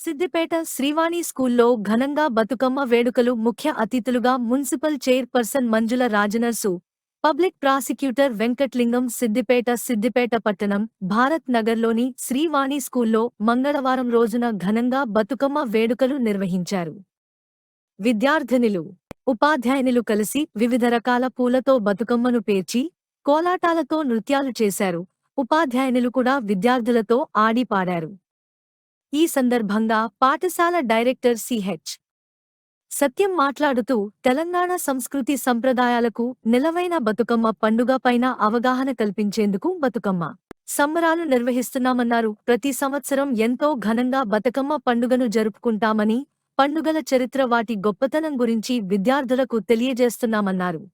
సిద్దిపేట శ్రీవాణి స్కూల్లో ఘనంగా బతుకమ్మ వేడుకలు ముఖ్య అతిథులుగా మున్సిపల్ చైర్పర్సన్ మంజుల రాజనర్సు, పబ్లిక్ ప్రాసిక్యూటర్ వెంకట్లింగం సిద్దిపేట పట్టణం భారత్ నగర్లోని శ్రీవాణి స్కూల్లో మంగళవారం రోజున ఘనంగా బతుకమ్మ వేడుకలు నిర్వహించారు. విద్యార్థినులు, ఉపాధ్యాయునులు కలిసి వివిధ రకాల పూలతో బతుకమ్మను పేర్చి, కోలాటాలతో నృత్యాలు చేశారు. ఉపాధ్యాయునులు కూడా విద్యార్థులతో ఆడి పాడారు. ఈ సందర్భంగా పాఠశాల డైరెక్టర్ సిహెచ్ సత్యం మాట్లాడుతూ తెలంగాణ సంస్కృతి సంప్రదాయాలకు నిలవైన బతుకమ్మ పండుగ పైన అవగాహన కల్పించేందుకు బతుకమ్మ సంబరాలు నిర్వహిస్తున్నామన్నారు. ప్రతి సంవత్సరం ఎంతో ఘనంగా బతుకమ్మ పండుగను జరుపుకుంటామని, పండుగల చరిత్ర వాటి గొప్పతనం గురించి విద్యార్థులకు తెలియజేస్తున్నామన్నారు.